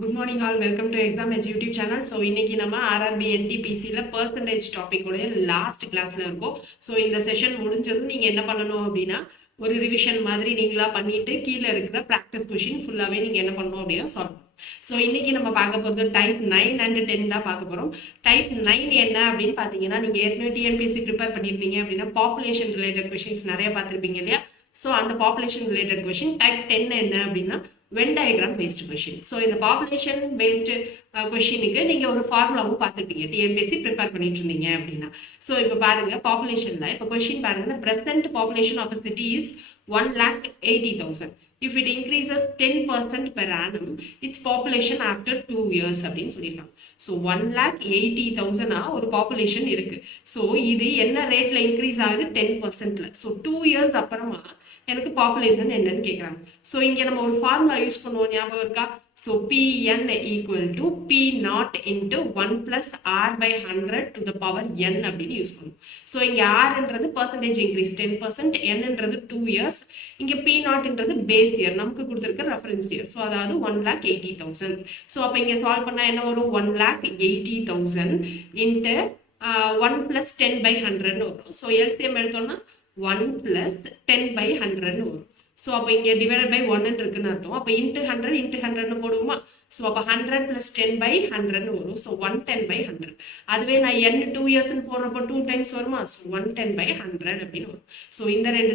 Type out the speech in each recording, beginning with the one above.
Good morning all welcome to exam edge YouTube channel. So இன்னைக்கு நம்ம RRB என்டிபிசியில் percentage டாபிக்குடைய last கிளாஸில் இருக்கோம். So இந்த செஷன் முடிஞ்சதும் நீங்கள் என்ன பண்ணணும் அப்படின்னா ஒரு ரிவிஷன் மாதிரி நீங்களா பண்ணிட்டு கீழே இருக்கிற ப்ராக்டிஸ் கொஷின் ஃபுல்லாகவே நீங்கள் என்ன பண்ணணும் அப்படின்னா சால்வ் பண்ணணும். ஸோ இன்னைக்கு நம்ம பார்க்க போகிறது டைப் 9 அண்ட் 10 தான் பார்க்க போகிறோம். டைப் 9 என்ன அப்படின்னு பார்த்தீங்கன்னா நீங்கள் ஏற்கனவே டிஎன்பிஎஸ்சி ப்ரிப்பேர் பண்ணியிருந்தீங்க அப்படின்னா பாப்புலேஷன் ரிலேட்டட் கொஷின்ஸ் நிறைய பார்த்துருப்பீங்க இல்லையா? ஸோ அந்த பாப்புலேஷன் ரிலேட்டட் கொஷின் டைப் 10 என்ன அப்படின்னா Venn diagram based question. So இந்த பாப்புலேஷன் பேஸ்டு கொஷினுக்கு நீங்கள் ஒரு ஃபார்முலாவும் பார்த்துருப்பீங்க டிஎன்பிஎஸ்சி ப்ரிப்பேர் பண்ணிட்டு இருந்தீங்க அப்படின்னா. ஸோ இப்போ பாருங்க பாப்புலேஷனில் இப்போ கொஷின் பாருங்க, the present population of a city is 1,80,000. If it increases 10% per annum, its population after 2 years அப்படின்னு சொல்லியிருக்காங்க. ஸோ 1,80,000 ஒரு பாப்புலேஷன் இருக்கு. ஸோ இது என்ன ரேட்ல இன்க்ரீஸ் ஆகுது? 10%ல. ஸோ 2 years அப்புறமா எனக்கு பாப்புலேஷன் என்னன்னு கேட்குறாங்க. ஸோ இங்கே நம்ம ஒரு ஃபார்முலா யூஸ் பண்ணுவோம், ஞாபகம் இருக்கா? So Pn equal to P0 into 1 plus R by 100 to the power n அப்படின்னு யூஸ் பண்ணுவோம். ஸோ இங்கே Rன்றது பர்சன்டேஜ் இன்க்ரீஸ் 10%, Nன்றது 2 years, இங்கே P0ன்றது பேஸ் இயர், நமக்கு கொடுத்துருக்க ரெஃபரன்ஸ் இயர். ஸோ அதாவது 1,80,000. ஸோ அப்போ இங்கே சால்வ் பண்ணால் என்ன வரும்? 1,80,000 இன்ட்டு 1 பிளஸ் 10 பை 100ன்னு வரும். ஸோ எல்சிஎம் எடுத்தோம்னா 1 பிளஸ் 10 பை 100ன்னு வரும். ஸோ அப்போ இங்கே டிவைடட் பை 1 இருக்குன்னு அர்த்தம். அப்போ இன்ட்டு 100 இன்ட்டு 100ன்னு போடுவோமா? ஸோ அப்போ 100 பிளஸ் 10 பை 100ன்னு வரும். So 110 by 100. அதுவே நான் n 2 இயர்ஸ்ன்னு போடுறப்போ 2 டைம்ஸ் வருமா? ஸோ 110 பை 100 அப்படின்னு வரும். ஸோ இந்த 2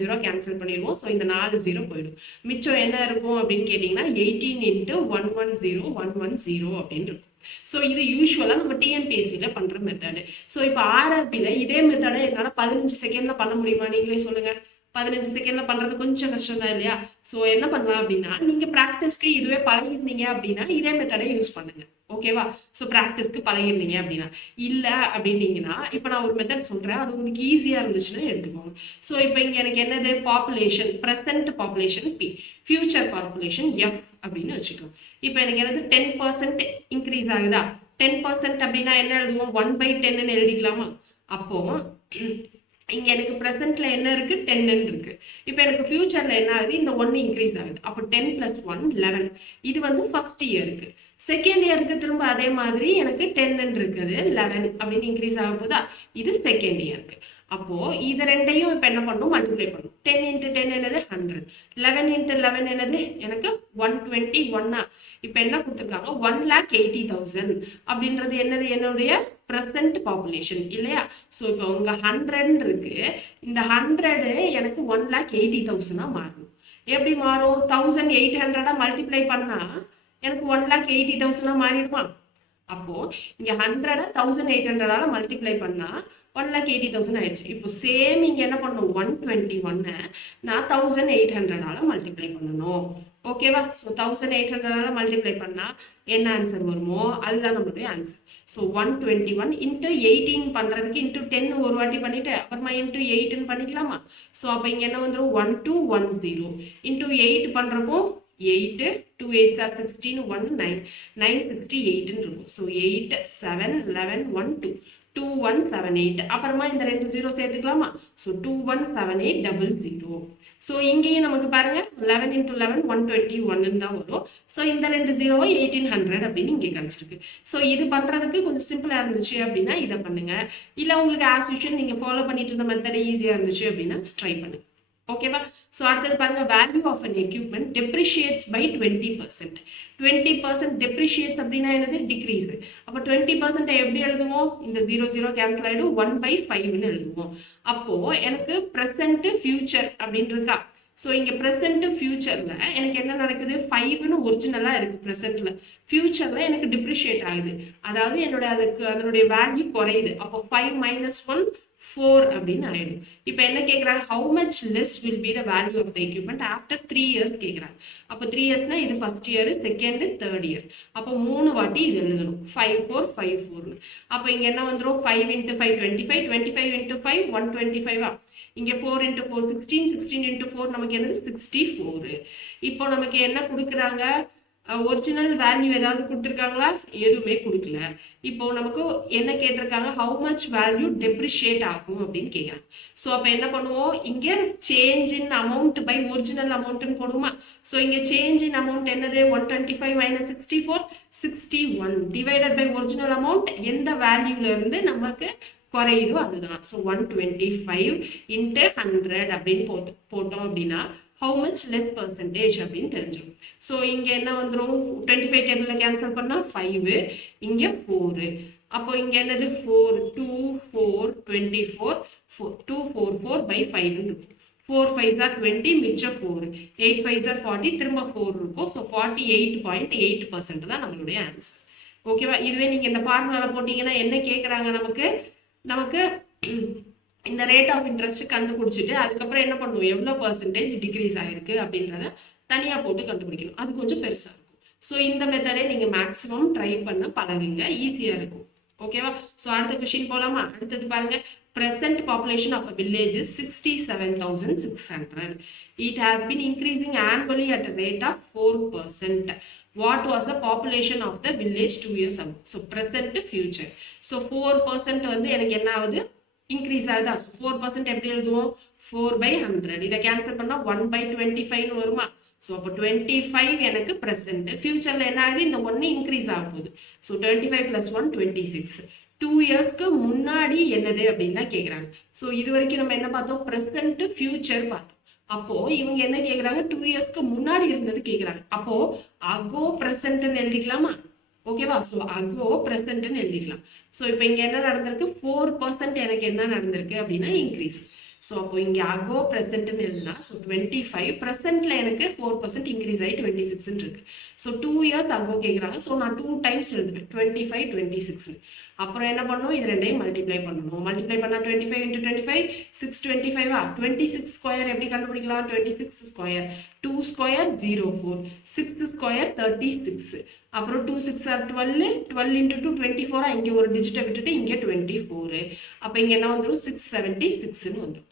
0 கேன்சல் பண்ணிடுவோம். ஸோ இந்த 4 0 போயிடும். மிச்சம் என்ன இருக்கும் அப்படின்னு கேட்டிங்கன்னா 18 இன்ட்டு 110 அப்படின்னு இருக்கும். ஸோ இது யூஸ்வலாக நம்ம டிஎன்பிஎஸ்சியில் பண்ணுற மெத்தடு. ஸோ இப்போ ஆர்ஆர்பியில் இதே மெத்தடை என்னால் 15 செகண்டில் பண்ண முடியுமா? நீங்களே சொல்லுங்கள். 15 செகண்டில் பண்ணுறது கொஞ்சம் கஷ்டம் தான் இல்லையா? ஸோ என்ன பண்ணலாம் அப்படின்னா நீங்கள் ப்ராக்டிஸ்க்கு இதுவே பழகிருந்தீங்க அப்படின்னா இதே மெத்தடை யூஸ் பண்ணுங்க. ஓகேவா? ஸோ ப்ராக்டிஸ்க்கு பழகிருந்தீங்க அப்படின்னா. இல்லை அப்படின்னீங்கன்னா இப்போ நான் ஒரு மெத்தட் சொல்கிறேன், அது உங்களுக்கு ஈஸியாக இருந்துச்சுன்னா எடுத்துக்கோங்க. ஸோ இப்போ இங்கே எனக்கு என்னது? Population, present population P, future population F அப்படின்னு வச்சுக்கலாம். இப்போ எனக்கு என்னது? 10% இன்க்ரீஸ் ஆகுதா? 10% அப்படின்னா என்ன எழுதுவோம்? 1/10ன்னு எழுதிக்கலாமா? அப்போ இங்க எனக்கு ப்ரெசென்ட்ல என்ன இருக்கு? 10 இருக்கு. இப்போ எனக்கு ஃபியூச்சர்ல என்ன ஆகுது? இந்த 1 இன்க்ரீஸ் ஆகுது. அப்போ 10 + 1 11. இது வந்து ஃபர்ஸ்ட் இயருக்கு. செகண்ட் இயருக்கு திரும்ப அதே மாதிரி எனக்கு 10 இருக்குது, 11 அப்படின்னு இன்க்ரீஸ் ஆக போதா? இது செகண்ட் இயருக்கு. அப்போ இது ரெண்டையும் இப்போ என்ன பண்ணும்? மல்டிப்ளை பண்ணும். 10 × 10 என்னது? 100. 11 × 11 என்னது? எனக்கு 121. இப்போ என்ன கொடுத்துருக்காங்க? 1,80,000 அப்படின்றது என்னது? என்னுடைய ப்ரெசன்ட் பாப்புலேஷன் இல்லையா? ஸோ இப்போ உங்க 100 இருக்கு, இந்த 100 எனக்கு 1,80,000 மாறணும். எப்படி மாறும்? 1800 மல்டிப்ளை பண்ணா எனக்கு 1,80,000 மாறிடுமா? அப்போ இங்க 100 1800 மல்டிப்ளை பண்ணா 1,80,000 ஆயிடுச்சு. இப்போ சேம் இங்க என்ன பண்ணும்? 121 நான் 1800 மல்டிப்ளை பண்ணணும். ஓகேவா? ஸோ 1800 மல்டிப்ளை பண்ணா என்ன ஆன்சர் வருமோ அதுதான் நம்மளுடைய ஆன்சர். ஸோ 121 இன்ட்டு 18 பண்ணுறதுக்கு இன்ட்டு 10 ஒரு வாட்டி பண்ணிட்டு அப்புறமா இன்ட்டு 8ன்னு பண்ணிக்கலாமா? ஸோ அப்போ இங்கே என்ன வந்துடும்? 1210 இன்ட்டு 8 பண்ணுறப்போ 8 2 8s are 16 1 9 968ன்னு இருக்கும். ஸோ 8 7 11 1 2 2178. அப்புறமா இந்த 2 0 சேர்த்துக்கலாமா? ஸோ 217800. ஸோ இங்கேயும் நமக்கு பாருங்க 11 × 11 121 தான் வரும். ஸோ இந்த 2 0 1800 அப்படின்னு இங்கே கிடைச்சிருக்கு. ஸோ இது பண்ணுறதுக்கு கொஞ்சம் சிம்பிளாக இருந்துச்சு அப்படின்னா இதை பண்ணுங்க. இல்லை உங்களுக்கு ஆஸ் யூஷுவல் நீங்கள் ஃபாலோ பண்ணிட்டு இருந்த மெத்தட் ஈஸியாக இருந்துச்சு அப்படின்னா ட்ரை பண்ணுங்க. ஓகேவா? ஸோ அடுத்தது பாருங்க, value of an equipment depreciates by 20%. 20% depreciates அப்படின்னா என்னது? டிக்ரீஸ். அப்போ 20% எப்படி எழுதுவோம்? இந்த 0 0 கேன்சல் ஆகிடும், 1/5ன்னு எழுதுவோம். அப்போ எனக்கு ப்ரெசன்ட் ஃபியூச்சர் அப்படின்னு இருக்கா? ஸோ இங்கே ப்ரெசன்ட் ஃபியூச்சரில் எனக்கு என்ன நடக்குது? 5ன்னு ஒரிஜினலாக இருக்குது ப்ரெசென்ட்டில். ஃபியூச்சரில் எனக்கு டிப்ரிஷியேட் ஆகுது, அதாவது அதனுடைய வேல்யூ குறையுது. அப்போ 5 - 1 4 அப்படின்னு ஆயிடும். இப்போ என்ன கேட்குறாங்க? How much less will be the value of the equipment after 3 years கேட்குறாங்க. அப்போ 3 இயர்ஸ்னா இது first year, second, third year. அப்போ 3 வாட்டி இது எழுதணும். 5 4 5 4. அப்போ இங்கே என்ன வந்துடும்? 5 × 5 25, 25 × 5 125. இங்கே 4 × 4 16, 16 × 4 நமக்கு என்னது? 64. இப்போ நமக்கு என்ன கொடுக்குறாங்க? ஒரிஜினல் வேல்யூ ஏதாவது கொடுத்துருக்காங்களா? எதுவுமே கொடுக்கல. இப்போ நமக்கு என்ன கேட்டிருக்காங்க, ஹவு மச் வேல்யூ டெப்ரிஷியேட் ஆகும் அப்படின்னு கேட்குறாங்க. ஸோ அப்போ என்ன பண்ணுவோம், இங்கே change in amount by original அமௌண்ட்னு போடுமா? ஸோ இங்கே சேஞ்ச் இன் அமௌண்ட் என்னது, 125 minus 64 61 divided by original amount எந்த வேல்யூல இருந்து நமக்கு குறையுதோ அதுதான். ஸோ 125 இன்ட்டு 100 அப்படின்னு போட்டோம் அப்படின்னா how much less percentage அப்படின்னு தெரிஞ்சிடும். ஸோ இங்கே என்ன வந்துடும், 25 டேபிளில் கேன்சல் பண்ணால் 5, இங்கே 4. அப்போ இங்கே என்னது 4 2 4 24 244 by 5 இருக்கும். 4 5s are 20, மிச்சம் 4, 8 5s are 40, திரும்ப 4 இருக்கும். ஸோ 48.8% தான் நம்மளுடைய ஆன்சர். ஓகேவா? இதுவே நீங்கள் இந்த ஃபார்முலாவில் போட்டிங்கன்னா என்ன கேட்குறாங்க, நமக்கு இந்த ரேட் ஆஃப் இன்ட்ரெஸ்ட் கண்டுபிடிச்சிட்டு அதுக்கப்புறம் என்ன பண்ணுவோம், எவ்வளோ பர்சன்டேஜ் டிக்ரீஸ் ஆயிருக்கு அப்படின்றத தனியாக போட்டு கண்டுபிடிக்கணும். அது கொஞ்சம் பெருசாக இருக்கும். ஸோ இந்த மெத்தடே நீங்கள் மேக்ஸிமம் ட்ரை பண்ண பழகுங்க, ஈஸியாக இருக்கும். ஓகேவா? ஸோ அடுத்த கொஸ்டின் போகலாமா? அடுத்தது பாருங்க, present population of a village is 67,600. It has been increasing annually at a rate of 4%. What was the population of the village 2 years ago? So present future. So 4% வந்து எனக்கு என்ன ஆகுது, இன்க்ரீஸ் ஆகுதா? So 4% எப்படி எழுதுவோம், 4/100. இதை கேன்சல் பண்ணால் 1/25 வருமா? ஸோ அப்போ 25 எனக்கு ப்ரெசென்ட். ஃபியூச்சரில் என்ன ஆகுது, இந்த 1 இன்க்ரீஸ் ஆக போகுது. ஸோ 25 + 1 26. 2 இயர்ஸ்க்கு முன்னாடி என்னது அப்படின்னு தான் கேட்குறாங்க. ஸோ இது வரைக்கும் நம்ம என்ன பார்த்தோம், ப்ரெசென்ட் ஃபியூச்சர் பார்த்தோம். அப்போ இவங்க என்ன கேட்குறாங்க, 2 இயர்ஸ்க்கு முன்னாடி இருந்தது கேட்குறாங்க. அப்போ அகோ ப்ரெசென்ட்னு எழுதிக்கலாமா? ஓகேவா? ஸோ அகோ ப்ரெசென்ட்னு எழுதிக்கலாம். ஸோ இப்போ இங்கே என்ன நடந்திருக்கு, 4% எனக்கு என்ன நடந்திருக்கு அப்படின்னா இன்க்ரீஸ். ஸோ அப்போ இங்கே அகோ ப்ரெசென்ட்னு எழுதுனா, ஸோ 25 ப்ரெசென்ட்ல எனக்கு 4% இன்க்ரீஸ் ஆகி 26 இருக்கு. ஸோ 2 இயர்ஸ் அகோ கேட்குறாங்க. ஸோ நான் 2 டைம்ஸ் எழுதுவேன், 25 26. அப்புறம் என்ன பண்ணணும், இது ரெண்டையும் மல்டிப்ளை பண்ணணும். மல்டிப்ளை பண்ணால் 25 × 25 625. 26 ஸ்கொயர் எப்படி கண்டுபிடிக்கலாம், 26 ஸ்கொயர் 2 ஸ்கொயர் 04, 6 ஸ்கொயர் 36. அப்புறம் 2 6 are 12, 12 × 2 24. இங்கே ஒரு டிஜிட்டை விட்டுட்டு இங்கே 24. அப்போ இங்கே என்ன வந்துடும், 676ன்னு வந்துடும்.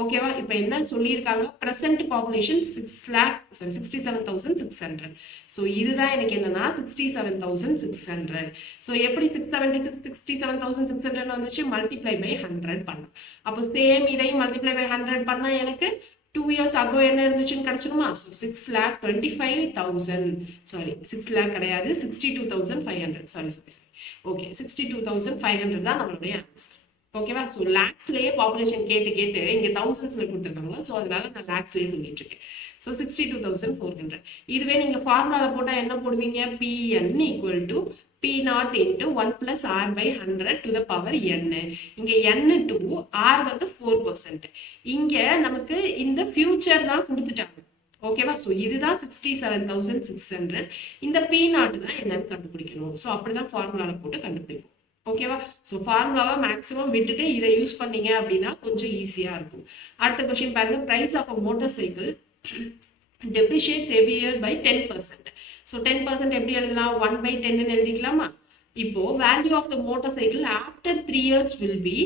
ஓகேவா? இப்போ என்ன சொல்லியிருக்காங்க, ப்ரெசென்ட் பாப்புலேஷன் 67,600. ஸோ இதுதான் எனக்கு என்னன்னா 67,600. ஸோ எப்படி 67,600 வந்துச்சு, மல்டிப்ளை பை 100 பண்ணலாம். அப்போ சேம் இதையும் மல்டிப்ளை பை 100 பண்ணால் எனக்கு 2 இயர்ஸ் அகோ என்ன இருந்துச்சுன்னு கிடைச்சிருமா? ஸோ 6,25,000, சாரி 6 lakh கிடையாது, 62,500. சாரி ஓகே, 62,500 தான் நம்மளுடைய ஆன்சர். ஓகேவா? ஸோ லேக்ஸ்லேயே பாப்புலேஷன் கேட்டு இங்கே தௌசண்ட்ஸில் கொடுத்துருக்காங்க. ஸோ அதனால நான் லேக்ஸ்லேயே சொல்லிட்டு இருக்கேன். ஸோ 62,400. இதுவே நீங்கள் ஃபார்முலாவில் போட்டால் என்ன போடுவீங்க, PN = P0 × 1 + R/100 to the power n. இங்கே n2, R வந்து 4%. இங்கே நமக்கு இந்த ஃபியூச்சர் தான் கொடுத்துட்டாங்க. ஓகேவா? ஸோ இதுதான் 67,600. இந்த P0 தான் என்னன்னு கண்டுபிடிக்கணும். ஸோ அப்படிதான் ஃபார்முலாவில் போட்டு கண்டுபிடிப்போம். ஓகேவா? ஸோ ஃபார்முலாவை மேக்ஸிமம் விட்டுட்டு இதை யூஸ் பண்ணீங்க அப்படின்னா கொஞ்சம் ஈஸியாக இருக்கும். அடுத்த கொஸ்டின் பாருங்க, price of a motorcycle depreciates every year by 10%. So 10% எப்படி எழுதலாம், 1/10ன்னு எழுதிக்கலாமா? இப்போ value of the motorcycle after 3 years will be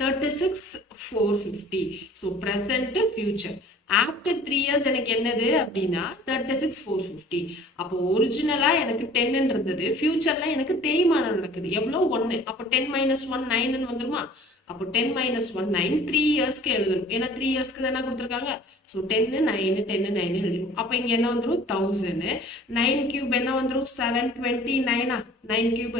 36,450. So present future. After 3 years எனக்கு என்னது அப்படின்னா 36,450. அப்போ ஒரிஜினலா எனக்கு 10 இருந்தது, ஃபியூச்சர்ல எனக்கு தேய்மானம் நடக்குது. எவ்வளோ, 1. அப்போ 10 - 1 9ன்னு வந்துருமா? அப்போ 10 - 1 9, 3 இயர்ஸ்க்கு எழுதணும். ஏன்னா 3 இயர்ஸ்க்கு தானே கொடுத்துருக்காங்க. ஸோ 10 9 10 9 எழுதிடும். அப்போ இங்கே என்ன வந்துடும், 1000. 9 கியூப் என்ன வந்துடும், 729. 9 கியூப்.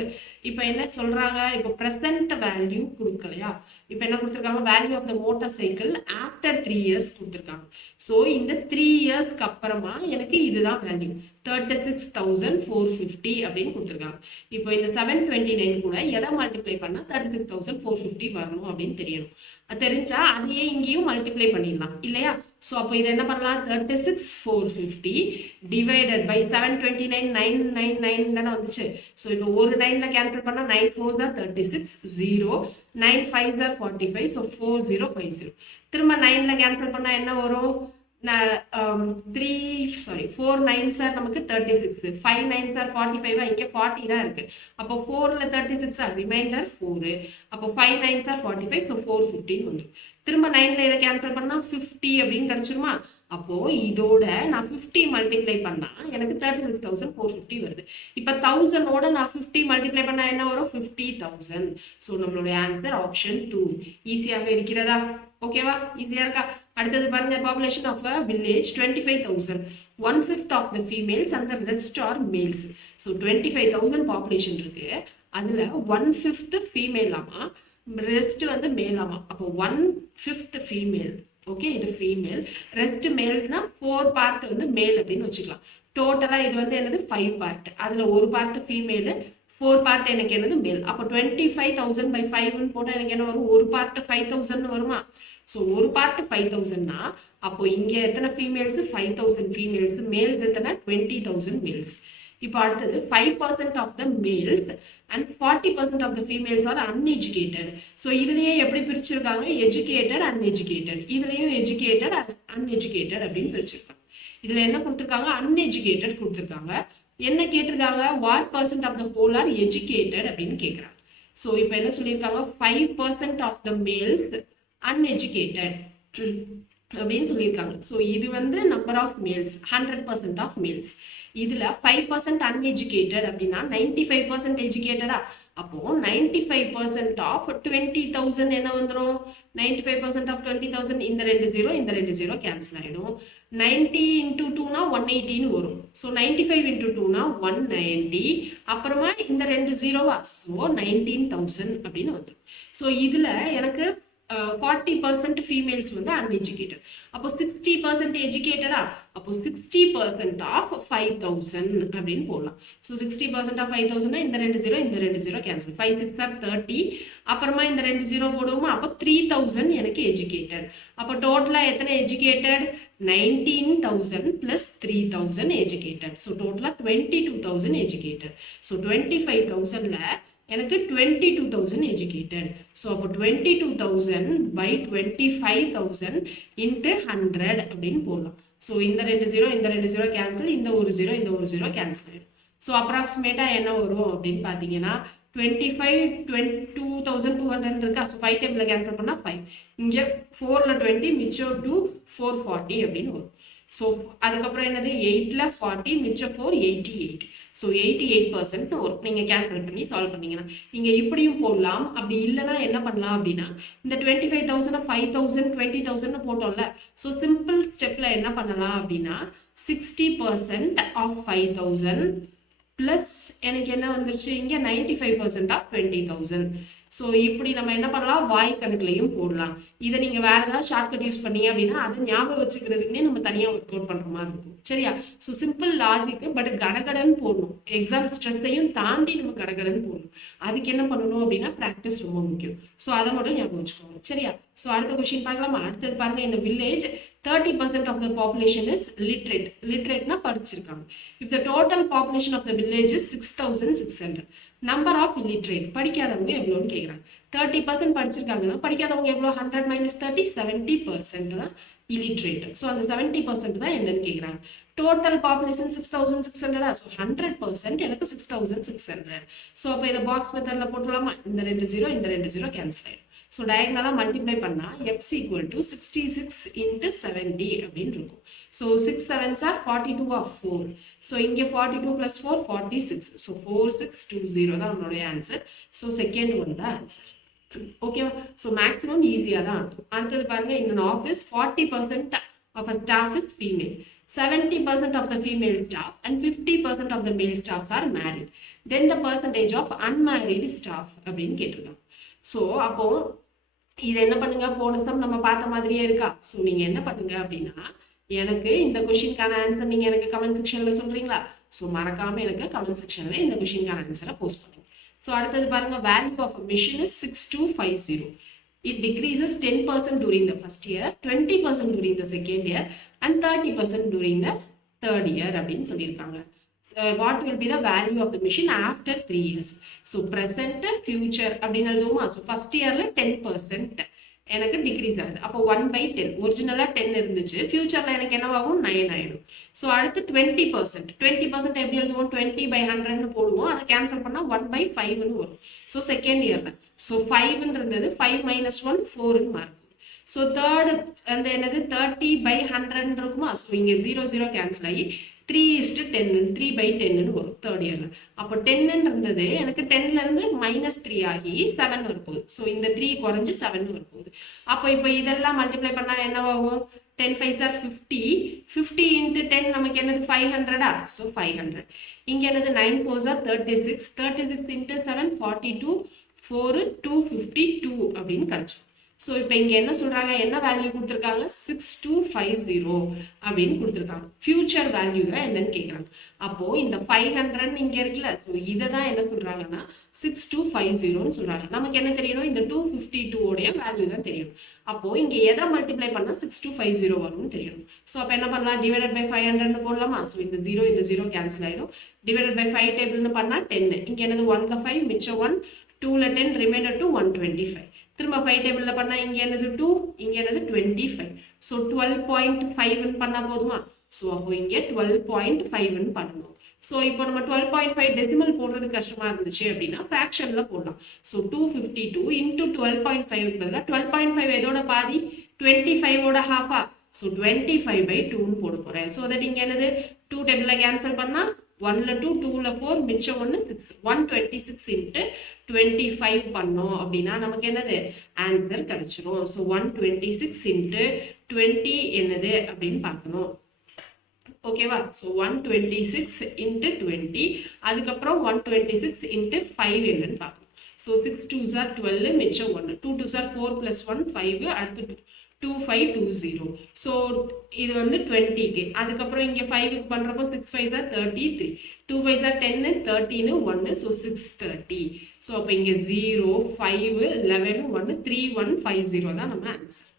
இப்போ என்ன சொல்றாங்க, இப்போ ப்ரெசென்ட் வேல்யூ கொடுக்கலையா? இப்போ என்ன கொடுத்துருக்காங்க, value of the motorcycle after 3 years கொடுத்துருக்காங்க. ஸோ இந்த 3 இயர்ஸ்க்கு அப்புறமா எனக்கு இதுதான் வேல்யூ, 36,450 அப்படின்னு கொடுத்துருக்காங்க. இப்போ இந்த 729 கூட எதை மல்டிப்ளை பண்ணால் 36,450 வரணும் அப்படின்னு தெரியணும். தெரிஞ்சா அதையே இங்கேயும் மல்டிப்ளை பண்ணிடலாம் இல்லையா? ஸோ அப்போ இதை என்ன பண்ணலாம், 36,450 டிவைடட் பை 729 999 தானே வந்துச்சு. ஸோ இப்போ ஒரு 9ல கேன்சல் பண்ணால் 9 4s are 36, 0 9 5s are 45. So 4050. திரும்ப 9ல கேன்சல் பண்ணால் என்ன வரும், 4 9s are நமக்கு 36, 5 9s are 45. இங்கே 40 தான் இருக்கு. அப்போ 4ல 36 ரிமைண்டர் 4. அப்போ 5 9s are 45. ஸோ 415 வந்துடும். திரும்ப 9ல இதை கேன்சல் பண்ணா 50 அப்படின்னு கிடைச்சிருமா? அப்போ இதோட நான் 50 மல்டிப்ளை பண்ணா எனக்கு 36,450 வருது. இப்ப 1000ஓட நான் 50 மல்டிப்ளை பண்ணா என்ன வரும்? 50,000. ஸோ நம்மளுடைய ஆன்சர் ஆப்ஷன் 2. ஈஸியாக இருக்கிறதா? ஓகேவா? ஈஸியா இருக்கா? அடுத்தது பாருங்க, population of a village 25,000. 1/5 of the females and the rest are males. So 25,000 population இருக்கு. அதுல 1/5 ஃபீமேலாமா, ரெஸ்ட் வந்து மேலாமா. அப்போ 1/5 ஃபீமேல். ஓகே, இது ஃபீமேல். ரெஸ்ட் மேல்னா 4 பார்ட் வந்து மேல் அப்படின்னு வச்சுக்கலாம். டோட்டலா இது வந்து என்னது 5 பார்ட். அதுல ஒரு பார்ட் ஃபீமேல், 4 பார்ட் எனக்கு என்னது மேல். அப்போ 25,000 by 5 போட்டா எனக்கு என்ன வரும்? ஒரு பார்ட் 5,000 வருமா? ஸோ ஒரு பார்ட் 5,000னா அப்போ இங்க எத்தனை ஃபீமேல்ஸ்? 5,000 ஃபீமேல்ஸ். மேல்ஸ் எத்தனை? 20,000 மேல்ஸ். இப்போ அடுத்தது 5% of the males and 40% of the females are uneducated. So இதுலயே எப்படி பிரிச்சிருக்காங்க? Educated, uneducated. இதுலயும் எஜுகேட்டட், அன்எஜுகேட்டட் அப்படின்னு பிரிச்சிருக்காங்க. இதுல என்ன கொடுத்துருக்காங்க? அன்எஜுகேட்டட் கொடுத்துருக்காங்க. என்ன கேட்டிருக்காங்க? What percent of the whole are educated அப்படின்னு கேட்குறாங்க. ஸோ இப்போ என்ன சொல்லியிருக்காங்க? 5% ஆஃப் த மேல்ஸ் அன்எஜுகேட்டட் அப்படின்னு சொல்லியிருக்காங்க. ஸோ இது வந்து number of males, 100% of males. இதுல 5% அன்எஜுகேட்டட் அப்படின்னா 95% எஜுகேட்டடா? அப்போ 95% ஆஃப் 20,000 என்ன வந்துடும்? 95% ஆஃப் 20,000, இந்த 2 0 இந்த 2 0 கேன்சல் ஆயிடும். 90 into 2னா 180 வரும். So 95 into 2னா 190. அப்புறமா இந்த 2 0வா? ஸோ 19,000 அப்படின்னு வந்துடும். ஸோ இதுல எனக்கு 40% ஃபீமேல்ஸ் வந்து அன்எஜுகேட்டட். அப்போ 60% எஜுகேட்டடா? அப்போ 60% ஆஃப் 5,000 அப்படின்னு போடலாம். ஸோ 60% ஆஃப் 5,000 இந்த 2 0 இந்த 2 0 கேன்சல். 5 6 are 30. அப்புறமா இந்த 2 0 போடுவோமா? அப்போ 3,000 எனக்கு எஜுகேட்டட். அப்போ டோட்டலா எத்தனை எஜுகேட்டட்? 19,000 plus 3,000 educated. ஸோ டோட்டலா 22,000 எஜுகேட்டட். ஸோ 25,000ல எனக்கு 22,000 எஜுகேட்டட். ஸோ அப்போ 22,000 by 25,000 into 100 அப்படின்னு போடலாம். ஸோ இந்த 2 0 இந்த 2 0 கேன்சல், இந்த ஒரு 0 இந்த ஒரு 0 கேன்சல் ஆயிடும். ஸோ அப்ராக்சிமேட்டா என்ன வரும் அப்படின்னு பார்த்தீங்கன்னா 25 22,200 இருக்கா? ஸோ 5 டைம்ல கேன்சல் பண்ணா 5. இங்கே 4ல 20 மிச்சம் 2 440 அப்படின்னு வரும். ஸோ அதுக்கப்புறம் என்னது? 8ல 40 மிச்சம் 4 88. ஸோ 88% வரும். நீங்கள் கேன்சல் பண்ணி சால்வ் பண்ணீங்கன்னா நீங்கள் இப்படியும் போடலாம். அப்படி இல்லைன்னா என்ன பண்ணலாம் அப்படின்னா இந்த 25,000 5,000 20,000 போட்டோம்ல. ஸோ சிம்பிள் ஸ்டெப்ல என்ன பண்ணலாம் அப்படின்னா 60% ஆஃப் 5,000 பிளஸ் எனக்கு என்ன வந்துருச்சு? இங்கே 95% ஆஃப் 20,000. ஸோ இப்படி நம்ம என்ன பண்ணலாம்? வாய் கணக்குலையும் போடலாம். இதை நீங்க வேற ஏதாவது ஷார்ட்கட் யூஸ் பண்ணீங்க அப்படின்னா அது ஞாபகம் வச்சுக்கிறதுக்குன்னே நம்ம தனியா ஒர்க் அவுட் பண்ற மாதிரி இருக்கும். சரியா? ஸோ சிம்பிள் லாஜிக், பட் கடகடன்னு போடணும். எக்ஸாம் ஸ்ட்ரெஸ்ஸையும் தாண்டி நம்ம கடகடன்னு போடணும். அதுக்கு என்ன பண்ணணும் அப்படின்னா ப்ராக்டிஸ் ரொம்ப முக்கியம். ஸோ அதை மட்டும் ஞாபகம் வச்சுக்கோங்க. சரியா? ஸோ அடுத்த கொஸ்டின் பார்க்கலாமா? அடுத்தது பாருங்க, இந்த village 30% of the population is literate. Literateனா படிச்சிருக்காங்க. If the total population of the village is 6,600. Number of illiterate, படிக்காதவங்க எவ்வளோன்னு கேட்குறாங்க. 30% படிச்சிருக்காங்கன்னா படிக்காதவங்க எவ்வளோ? 100 minus 30 70% தான் illiterate. ஸோ அந்த 70% தான் என்னன்னு கேட்குறாங்க. Total population 6,600. ஸோ 100% எனக்கு 6,600. ஸோ அப்போ இதை பாக்ஸ் மெத்தடில் போட்டுலாமா? இந்த 2 0 இந்த 2 0 கேன்சல் ஆயிடும். ஸோ டயக்னலாக மல்டிப்ளை பண்ணால் x equal to 66 into 70 அப்படின்னு இருக்கும். So 6 7s are 42 of 4. So இங்கே 42 plus 4 46. ஸோ 4620 தான் நம்மளுடைய ஆன்சர். ஸோ செகண்ட் ஒன் தான் ஆன்சர். ஓகேவா? ஸோ மேக்ஸிமம் ஈஸியாக தான் இருக்கும். அடுத்தது பாருங்க, in an office 40% of a staff is female. 70% of the female staff and 50% of the male staffs are married. Then the percentage of unmarried staff அப்படின்னு கேட்டிருக்காங்க. So அப்போ இது என்ன பண்ணுங்க? போன சம் நம்ம பார்த்த மாதிரியே இருக்கா? ஸோ நீங்க என்ன பண்ணுங்க அப்படின்னா எனக்கு இந்த கொஸ்டினுக்கான ஆன்சர் நீங்க எனக்கு கமெண்ட் செக்ஷன்ல சொல்றீங்களா? ஸோ மறக்காம எனக்கு கமெண்ட் செக்ஷன்ல இந்த கொஸ்டினுக்கான ஆன்சரை போஸ்ட் பண்ணுங்க. ஸோ அடுத்தது பாருங்க, value of a machine is 6250. It decreases 10% during the first year, 20% during the second year, and 30% during the third year அப்படின்னு சொல்லியிருக்காங்க. What will be the value of the machine after 3 years? So present, future அப்படின்னு எழுதுவோமா? So first இயர்ல 10% எனக்கு degrees ஆகுது. அப்போ 1/10. ஒரிஜினலா 10 இருந்துச்சு, ஃபியூச்சர்ல எனக்கு என்னவாகும்? 9 ஆயிடும். ஸோ அடுத்து 20%. 20% எப்படி எழுதுவோம்? 20/100 போடுவோம். அதை கேன்சல் பண்ணா 1/5 வரும். ஸோ செகண்ட் இயர்ல ஸோ 5 இருந்தது 5 - 1 4 மாறும். ஸோ தேர்டு அந்த என்னது 30/100 இருக்குமா. ஸோ இங்கே 0 0 கேன்சல் ஆகி 3:10 3/10 வரும் தேர்ட் இயர்ல. அப்போ 10 இருந்தது எனக்கு 10ல இருந்து -3 ஆகி 7 வரப்போகுது. ஸோ இந்த 3 குறைஞ்சு 7 வரப்போகுது. அப்போ இப்போ இதெல்லாம் மல்டிப்ளை பண்ணா என்னவாகும்? 10 5s are 50. 50 into 10 நமக்கு என்னது 500. ஸோ 500. இங்க என்னது 9 4s are 36. 36 into 7 42. 4 252 அப்படின்னு கிடைச்சோம். ஸோ இப்போ இங்கே என்ன சொல்றாங்க, என்ன வேல்யூ கொடுத்துருக்காங்க? 6250 அப்படின்னு கொடுத்துருக்காங்க. ஃபியூச்சர் வேல்யூ தான் என்னன்னு கேட்குறாங்க. அப்போ இந்த 500 இங்கே இருக்குல்ல, ஸோ இதை தான் என்ன சொல்றாங்கன்னா 6250ன்னு சொல்றாங்க. நமக்கு என்ன தெரியணும்? இந்த 252 உடைய வேல்யூ தான் தெரியணும். அப்போ இங்கே எதை மல்டிப்ளை பண்ணால் 6250 வரும்னு தெரியணும். ஸோ அப்போ என்ன பண்ணலாம்? டிவைடட் பை 500 போடலாமா? ஸோ இந்த 0 கேன்சல் ஆயிடும். டிவைடட் பை 5 டேபிள்னு பண்ணால் 10. இங்கே என்னது 1ல 5 மிச்சம் 1, 2ல 10 ரிமைண்டர் 2 125. திரும்ப 5 டேபிள்ல பண்ணா இங்க என்னது 2, இங்க என்னது 25. ஸோ 12.5 பண்ணா போதுமா? ஸோ அப்போ இங்க 12.5 பண்ணணும். ஸோ இப்போ நம்ம 12.5 டெசிமல் போடுறது கஷ்டமா இருந்துச்சு அப்படின்னா ஃப்ராக்ஷன்ல போடலாம். ஸோ 252 இன்டூ 12.5 பதிலாக 12.5 எதோட பாதி? 25ஓட ஹாஃபா. ஸோ 25/2ன்னு போட போறேன். ஸோ தட் இங்க என்னது 2 டேபிள்ல கேன்சல் பண்ணா 1ல 2 2ல 4 மிச்சம் 1 6 126 into 25 பண்ணோம் அப்படின்னா நமக்கு என்னது ஆன்சர் கிடைச்சிரும். ஸோ 126 into 20 என்னது அப்படின்னு பார்க்கணும். ஓகேவா? ஸோ 126 into 20, அதுக்கப்புறம் 126 into 5 என்னன்னு பார்க்கணும். ஸோ 6 2s are 12 மிச்சம் 1, 2 2s are 4 plus 1 5, அடுத்து 2520. ஸோ இது வந்து 20க்கு. அதுக்கப்புறம் இங்கே 5க்கு பண்ணுறப்போ 6 5s are 33, 2 5s are 10, 13 1, so 630. So அப்போ இங்கே 0 5 11 1 3150 தான் நம்ம ஆன்சர்.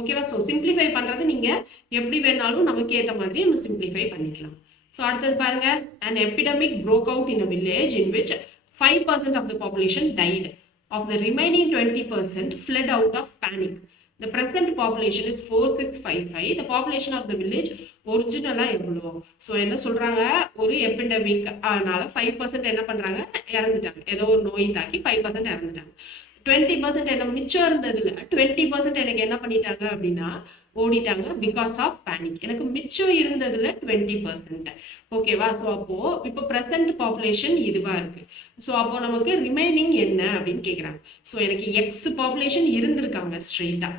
ஓகேவா? ஸோ சிம்பிளிஃபை பண்ணுறது நீங்கள் எப்படி வேணாலும் நமக்கு ஏற்ற மாதிரி நம்ம சிம்பிளிஃபை பண்ணிக்கலாம். ஸோ அடுத்தது பாருங்க, an epidemic broke out in a village in which 5% of the population died. Of the remaining 20% fled out of panic. The present population is 4655. The population of the village ஒரிஜினலா எவ்வளோ? So என்ன சொல்றாங்க, ஒரு epidemic அதனால 5% என்ன பண்றாங்க, இறந்துட்டாங்க. ஏதோ ஒரு நோய் தாக்கி 5% இறந்துட்டாங்க. 20% என்ன மிச்சம் இருந்ததுல 20% எனக்கு என்ன பண்ணிட்டாங்க அப்படின்னா ஓடிட்டாங்க பிகாஸ் ஆஃப் பேனிக். எனக்கு மிச்சம் இருந்ததுல 20%. ஓகேவா? ஸோ அப்போ இப்போ ப்ரெசன்ட் பாப்புலேஷன் இதுவா இருக்கு. ஸோ அப்போ நமக்கு ரிமைனிங் என்ன அப்படின்னு கேட்குறாங்க. ஸோ எனக்கு எக்ஸ் பாப்புலேஷன் இருந்திருக்காங்க ஸ்ட்ரெயிட்டா.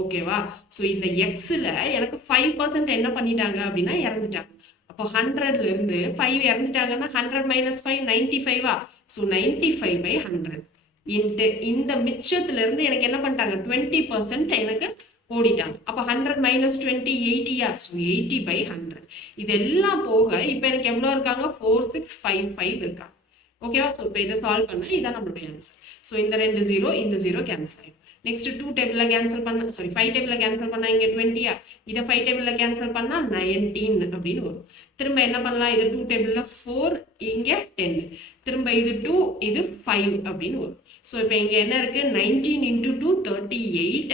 ஓகேவா? ஸோ இந்த எக்ஸில் எனக்கு 5% என்ன பண்ணிட்டாங்க அப்படின்னா இறந்துட்டாங்க. அப்போ 100ல இருந்து 5 இறந்துட்டாங்கன்னா 100 - 5 95. ஸோ 95/100 இந்த மிச்சத்துல இருந்து எனக்கு என்ன பண்ணிட்டாங்க 20% எனக்கு ஓடிட்டாங்க. அப்போ 100 - 20 80. ஸோ 80/100. இதெல்லாம் போக இப்போ எனக்கு எவ்வளோ இருக்காங்க? 4655 இருக்காங்க. ஓகேவா? ஸோ இப்போ இதை சால்வ் பண்ண இதான் நம்மளுடைய ஆன்சர். ஸோ இந்த 2 0 இந்த 0 கேன்சல் ஆகும். நெக்ஸ்ட் 2 டேபிள்ல கேன்சல் பண்ண 5 டேபிள்ல கேன்சல் பண்ணா இங்க 20. இதை 5 டேபிள்ல கேன்சல் பண்ணா 19 அப்படின்னு வரும். திரும்ப என்ன பண்ணலாம்? இது 2 டேபிள்ல 4, இங்க 10, திரும்ப இது 2 இது 5 அப்படின்னு வரும். ஸோ இப்போ இங்க என்ன இருக்கு? 19 into 2 38.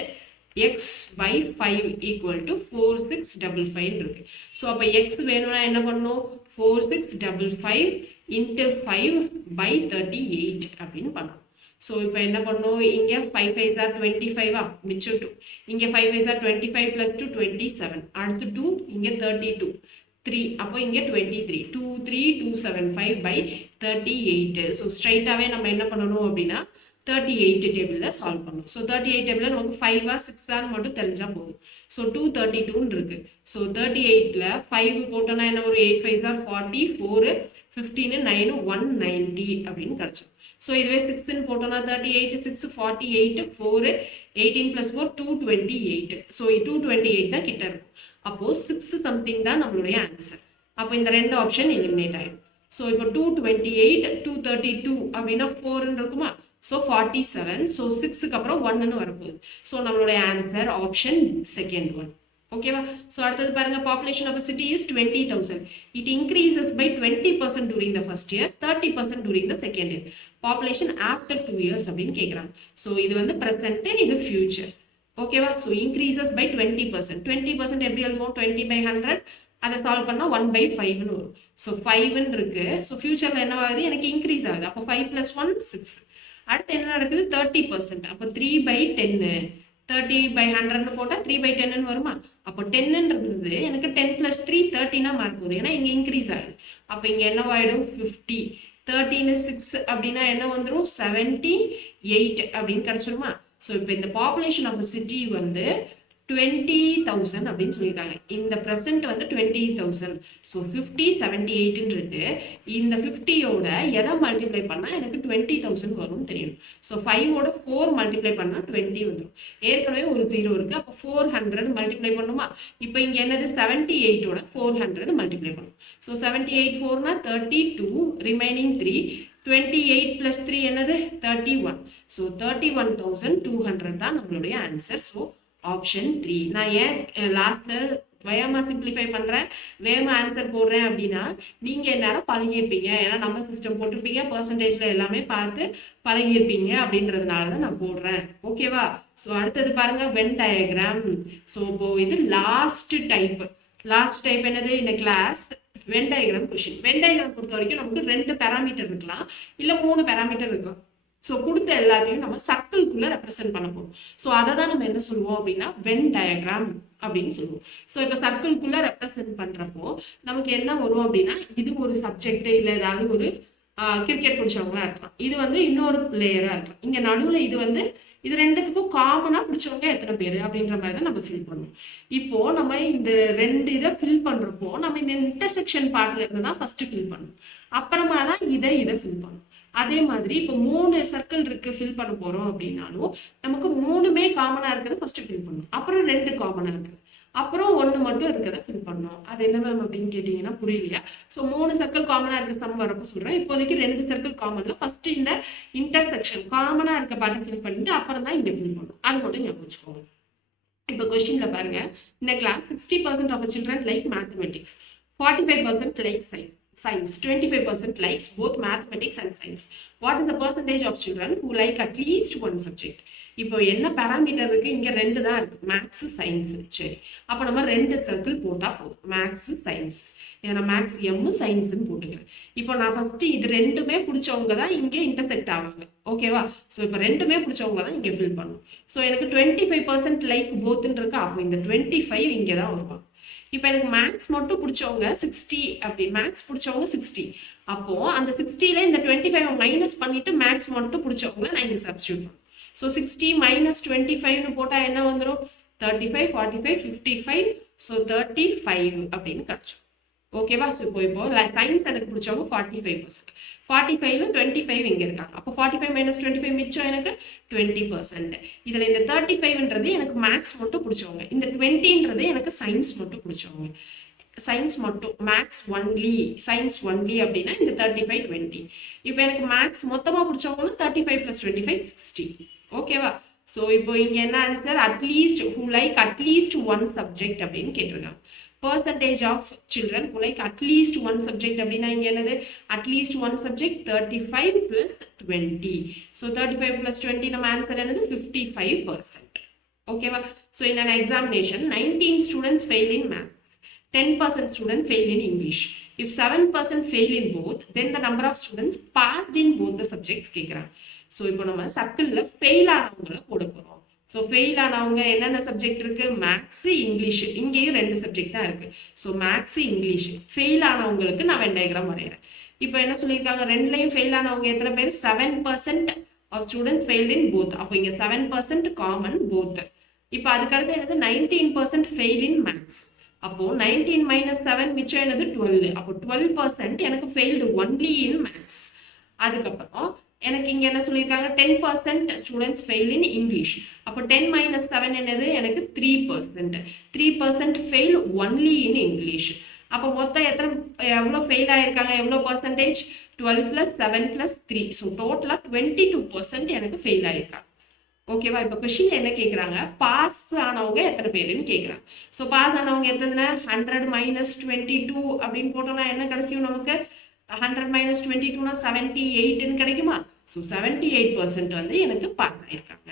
x/5 equal to 4655 இருக்கு. ஸோ அப்போ எக்ஸ் வேணும்னா என்ன பண்ணும்? 4655 into 5/38 அப்படின்னு பண்ணணும். ஸோ இப்போ என்ன பண்ணும்? இங்கே 5 5s are 25. மிச்சம் 2. இங்கே 5 5s are 25 plus 2 27. அடுத்து 2, இங்கே 32 3. அப்போ இங்கே 23 23275/38. ஸோ ஸ்ட்ரைட்டாகவே நம்ம என்ன பண்ணணும் அப்படின்னா 38 டேபிளில் சால்வ் பண்ணணும். ஸோ 38 டேபிளில் நமக்கு 5 6 மட்டும் தெரிஞ்சால் போதும். ஸோ 232 இருக்கு. ஸோ 38ல் 5 போட்டோன்னா என்ன ஒரு 8 5s are 40, 4 15 9 190 அப்படின்னு கிடச்சோம். ஸோ இதுவே 6ன்னு போட்டோன்னா 38 6 48 4 18 plus 4 228. ஸோ 228 தான் கிட்ட இருக்கும். அப்போது 6 சம்திங் தான் நம்மளுடைய ஆன்சர். அப்போ இந்த 2 ஆப்ஷன் எலிமினேட் ஆகிடும். ஸோ இப்போ 228 232 அப்படின்னா 4ன்னு இருக்குமா? ஸோ 47. ஸோ 6க்கு அப்புறம் 1ன்னு வரப்போகுது. ஸோ நம்மளுடைய ஆன்சர் ஆப்ஷன் செகண்ட் ஒன். ஓகேவா? ஸோ அடுத்தது பாருங்க, population of city is 20,000. It increases by 20% during the first year, 30% during the second year. Population after 2 years அப்படின்னு கேட்குறாங்க. ஸோ இது வந்து ப்ரெசென்ட், இது ஃபியூச்சர். ஓகேவா? So increases by 20%. 20% எப்படி எழுதுவோம்? 20/100. அதை சால்வ் பண்ணால் 1/5ன்னு வரும். ஸோ 5ன்னு இருக்கு. ஸோ ஃபியூச்சரில் என்ன ஆகுது? எனக்கு இன்க்ரீஸ் ஆகுது. அப்போ 5 + 1 6. அடுத்து என்ன நடக்குது? 30%. அப்போ 3/10. 30/100 போட்டால் 3/10 வருமா? அப்போ 10ன்றது எனக்கு 10 + 3 13 மாற போகுது. ஏன்னா இங்கே இன்க்ரீஸ் ஆகுது. அப்போ இங்கே என்னவாயிடும் 50. 13 6 அப்படின்னா என்ன வந்துடும் 78 அப்படின்னு கிடைச்சிருமா? ஸோ இப்போ இந்த பாப்புலேஷன் ஆஃப் சிட்டி வந்து 20,000 அப்படின்னு சொல்லியிருக்காங்க. இந்த ப்ரெசென்ட் வந்து 20,000. ஸோ 50 78 இருக்கு. இந்த 50யோட எதை மல்டிப்ளை பண்ணால் எனக்கு 20,000 வரும்னு தெரியணும். ஸோ 5ஓட 4 மல்டிப்ளை பண்ணால் 20 வந்துடும். ஏற்கனவே ஒரு 0 இருக்கு. அப்போ 400 மல்டிப்ளை பண்ணுமா? இப்போ இங்கே என்னது 78ஓட 400 மல்டிப்ளை பண்ணும். So 78 4னா 32, remaining 3. 28 + 3 என்னது 31. ஸோ 31,200 தான் நம்மளுடைய ஆன்சர். So option 3. நான் ஏன் லாஸ்ட்ல வேகமா சிம்பிளிஃபை பண்றேன், வேகமா ஆன்சர் போடுறேன் அப்படின்னா நீங்க எல்லாரும் பழகியிருப்பீங்க. ஏன்னா நம்ம சிஸ்டம் போட்டிருப்பீங்க, பர்சன்டேஜ்ல எல்லாமே பார்த்து பழகியிருப்பீங்க அப்படின்றதுனால தான் நான் போடுறேன். ஓகேவா? ஸோ அடுத்தது பாருங்க வென் டயக்ராம். ஸோ இப்போ இது லாஸ்ட் டைப் என்னது இந்த class Venn diagram question. Venn diagram பொறுத்த வரைக்கும் நமக்கு 2 பேராமீட்டர் இருக்கலாம், இல்லை 3 பேராமீட்டர் இருக்கலாம். ஸோ கொடுத்த எல்லாத்தையும் நம்ம சர்க்கிள்குள்ள ரெப்ரசென்ட் பண்ண போகிறோம். ஸோ அதை தான் நம்ம என்ன சொல்லுவோம் அப்படின்னா வென் டயக்ராம் அப்படின்னு சொல்லுவோம். ஸோ இப்போ சர்க்கிள்குள்ள ரெப்ரசென்ட் பண்ணுறப்போ நமக்கு என்ன வரும் அப்படின்னா இது ஒரு சப்ஜெக்ட், இல்லை ஏதாவது ஒரு கிரிக்கெட் பிடிச்சவங்களா இருக்கலாம், இது வந்து இன்னொரு பிளேயரா இருக்கலாம். இங்கே நடுவில் இது வந்து இது ரெண்டுத்துக்கும் காமனா பிடிச்சவங்க எத்தனை பேர் அப்படின்ற மாதிரி தான் நம்ம ஃபில் பண்ணுவோம். இப்போ நம்ம இந்த 2 இதை ஃபில் பண்றப்போ நம்ம இந்த இன்டர்செக்ஷன் பார்ட்ல இருந்து தான் ஃபர்ஸ்ட் ஃபில் பண்ணுவோம். அப்புறமா தான் இதை ஃபில் பண்ணுவோம். அதே மாதிரி இப்போ 3 சர்க்கிள் இருக்கு ஃபில் பண்ண போறோம் அப்படின்னாலும் நமக்கு 3மே காமனா இருக்கிறத ஃபர்ஸ்ட் ஃபில் பண்ணணும். அப்புறம் 2 காமனா இருக்கு, அப்புறம் 1 மட்டும் இருக்கிறத ஃபில் பண்ணணும். அது என்ன மேம் அப்படின்னு கேட்டீங்கன்னா புரியலையா? ஸோ 3 சர்க்கிள் காமனா இருக்க சம் வரப்போ சொல்றேன். இப்போதைக்கு 2 சர்க்கிள் காமன்ல ஃபர்ஸ்ட் இந்த இன்டர்செக்ஷன் காமனா இருக்க பார்ட்டை ஃபில் பண்ணிட்டு அப்புறம் தான் இங்க ஃபில் பண்ணணும். அது மட்டும் ஞாபகம் வச்சுக்கோங்க. இப்போ கொஸ்டின்ல பாருங்க, இந்த class 60% of children like mathematics, 45% like science, 25% likes both mathematics and science. What is the percentage of children who like at least one subject? இப்போ என்ன பேராமீட்டர் இருக்கு? இங்க 2 தான் இருக்கு, மேக்ஸ் சயின்ஸ். சரி, அப்போ நம்ம 2 சர்க்கிள் போட்டா போதும், மேக்ஸ் சயின்ஸ். இதை நான் மேக்ஸ் எம் சயின்ஸ்ன்னு போட்டுக்கிறேன். இப்போ நான் ஃபர்ஸ்ட் இது 2மே பிடிச்சவங்க தான் இங்க இன்டர்செக்ட் ஆவாங்க. ஓகேவா? ஸோ இப்போ 2மே பிடிச்சவங்க தான் இங்க ஃபில் பண்ணணும். ஸோ எனக்கு 25% லைக் போத்துன்னு இருக்கு. அப்போ இந்த 25 இங்கே தான் வருவாங்க. இப்போ எனக்கு மேக்ஸ் மட்டும் பிடிச்சவங்க 60 அப்படி, மேக்ஸ் பிடிச்சவங்க 60. அப்போ அந்த 60ல இந்த 25 மைனஸ் பண்ணிட்டு மேக்ஸ் மட்டும் பிடிச்சவங்க நான் இங்க சப்ஸ்டியூட் பண்ணுவேன். ஸோ 60 - 25ன்னு போட்டா என்ன வந்துடும் 35, 45, 55. ஸோ 35 அப்படின்னு கிடைச்சோம். ஓகேவா? ஸோ இப்போ சயின்ஸ் எனக்கு பிடிச்சவங்க 45%. 45ல 25 இங்க இருக்காங்க. அப்போ 45 - 25 மிச்சம் எனக்கு 20%. இதுல இந்த 35ன்றது எனக்கு மேக்ஸ் மட்டும் பிடிச்சவங்க, இந்த 20ன்றது எனக்கு சயின்ஸ் மட்டும் பிடிச்சவங்க. சயின்ஸ் மட்டும், மேக்ஸ் ஒன்லி, சயின்ஸ் ஒன்லி அப்படின்னா இந்த 35 20. இப்போ எனக்கு மேக்ஸ் மொத்தமா பிடிச்சவங்கன்னா 35 + 25 60. ஓகேவா? ஸோ இப்போ இங்க என்ன answer? At least who like at least one subject அப்படின்னு கேட்டிருக்காங்க. percentage of children who like at least one subject அப்படின்னா இங்க என்னது? at least one subject 35 + 20. so 35 + 20 நம்ம ஆன்சர் என்னது? 55%. ஓகேவா? so in an examination 19 students fail in maths, 10% students fail in English. if 7% fail in both, then the number of students passed in both the subjects கேக்குறாங்க. so இப்போ நம்ம சர்க்கிள்ல fail ஆனவங்களை போட போறோம். So fail ஆனவங்க என்னென்ன subject இருக்கு? Maths, English. இங்கேயும் 2 subject தான் இருக்கு. So maths, English. ஃபெயில் ஆனவங்களுக்கு நான் வென் டயக்ராம் வரைகிறேன். இப்போ என்ன சொல்லியிருக்காங்க? 2லையும் ஃபெயில் ஆனவங்க எத்தனை பேர்? 7% of students fail in both. அப்போ இங்கே 7% காமன் போத். இப்போ அதுக்கடுத்து என்னது? 19% ஃபெயில் இன் மேக்ஸ். அப்போ 19 - 7 மிச்சம் என்னது? 12. அப்போ 12% எனக்கு ஃபெயில்டு ஒன்லி இன் மேக்ஸ். அதுக்கப்புறம் எனக்கு இங்க என்ன சொல்லியிருக்காங்க? 10% ஸ்டூடெண்ட்ஸ் ஃபெயில் இன் இங்கிலீஷ். அப்போ 10 - 7 என்னது? எனக்கு 3%. 3% ஃபெயில் ஒன்லி இன் இங்கிலீஷ். அப்போ மொத்தம் எவ்வளோ ஃபெயில் ஆயிருக்காங்க? எவ்வளோ பர்சன்டேஜ்? 12 + 7 + 3. ஸோ டோட்டலா 22% எனக்கு ஃபெயில் ஆயிருக்காங்க. ஓகேவா? இப்போ கொஸ்டின் என்ன கேட்குறாங்க? பாஸ் ஆனவங்க எத்தனை பேருன்னு கேட்குறாங்க. ஸோ பாஸ் ஆனவங்க எத்தனை? 100 - 22 அப்படின்னு போட்டோம்னா என்ன கிடைக்கும் நமக்கு? 100 - 22னா 78ன்னு கிடைக்குமா? ஸோ 78% வந்து எனக்கு பாஸ் ஆயிருக்காங்க.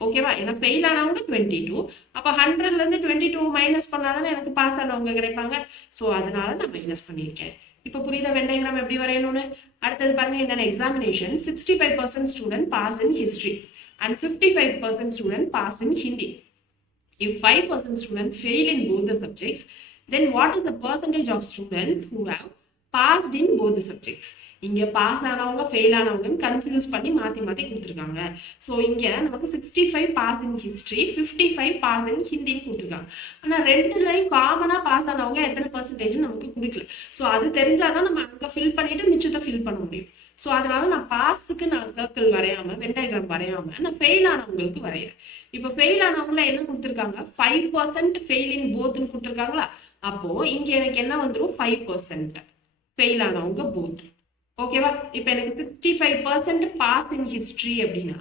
ஓகேவா? ஏன்னா ஃபெயில் ஆனவங்க 22. அப்போ 100லேருந்து 22 மைனஸ் பண்ணாதானே எனக்கு பாஸ் ஆனவங்க கிடைப்பாங்க. ஸோ அதனால நான் மைனஸ் பண்ணியிருக்கேன். இப்போ புரியுதா வென் டயக்ராம் எப்படி வரையணும்னு? அடுத்தது பாருங்க, என்னென்ன examination 65% student pass in history and 55% student pass in Hindi. If 5% students fail in both the subjects, then what is the percentage of students who have passed in both the subjects? இங்க pass ஆனவங்க fail ஆனவங்கன்னு confuse பண்ணி மாற்றி மாற்றி கொடுத்துருக்காங்க. So இங்கே நமக்கு 65 pass in history, 55 pass in ஹிந்தின்னு கொடுத்துருக்காங்க. ஆனால் ரெண்டுலையும் காமனாக பாஸ் ஆனவங்க எத்தனை பர்சன்டேஜ் நமக்கு கொடுக்கல. ஸோ அது தெரிஞ்சாதான் நம்ம அங்கே ஃபில் பண்ணிட்டு மிச்சத்தை ஃபில் பண்ண முடியும். ஸோ அதனால நான் பாஸுக்கு நான் சர்க்கிள் வரையாம வென் டயக்ராம் வரையாம நான் ஃபெயில் ஆனவங்களுக்கு வரைகிறேன். இப்போ ஃபெயில் ஆனவங்கள என்ன கொடுத்துருக்காங்க, 5% ஃபெயில் இன் போத்னு கொடுத்துருக்காங்களா. அப்போ இங்க எனக்கு என்ன வந்துடும், 5% ஃபெயில் ஆனவங்க போத். ஓகேவா. இப்போ எனக்கு 65% பாஸ் இன் ஹிஸ்ட்ரி அப்படின்னா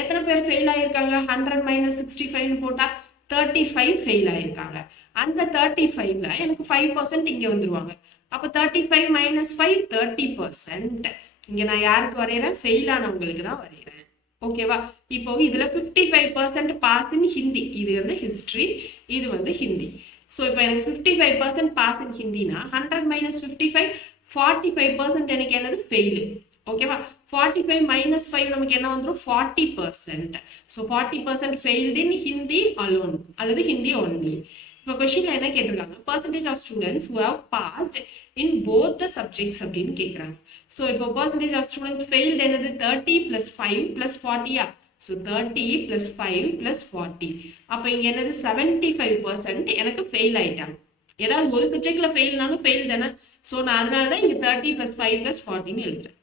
எத்தனை பேர் ஃபெயில் ஆயிருக்காங்க, 100 - 65 போட்டா 35 ஃபெயில் ஆயிருக்காங்க. அந்த 35ல எனக்கு 5% இங்க வந்துருவாங்க. அப்போ 35 - 5 30%. இங்க நான் யாருக்கு வரைகிறேன், ஃபெயில் ஆனவங்களுக்கு தான் வரைகிறேன். ஓகேவா. இப்போ இதுல 55% பாஸ் இன் ஹிந்தி, இது வந்து ஹிஸ்டரி, இது வந்து ஹிந்தி. ஸோ இப்போ எனக்கு 55% பாஸ் இன் ஹிந்தினா 100 - 55 45% எனக்கு என்னது ஃபெயிலு. ஓகேவா. 45 - 5 நமக்கு என்ன வந்துடும், 40%. So 40% failed in Hindi alone அல்லது ஹிந்தி ஒன்லி. இப்போ கொஸ்டின்ல என்ன கேட்டிருக்காங்க, percentage of students who have passed in both the subjects அப்படின்னு கேட்குறாங்க. ஸோ இப்போ percentage of students failed என்னது 30 + 5 + 40. ஸோ 30 + 5 + 40. அப்போ இங்கே என்னது 75% எனக்கு ஃபெயில் ஆயிட்டாங்க. ஏதாவது ஒரு சப்ஜெக்ட்ல ஃபெயில்னாலும் ஃபெயில் தானே. ஸோ நான் அதனால தான் இங்கே 30 + 5 + 40ன்னு எழுதுறேன்.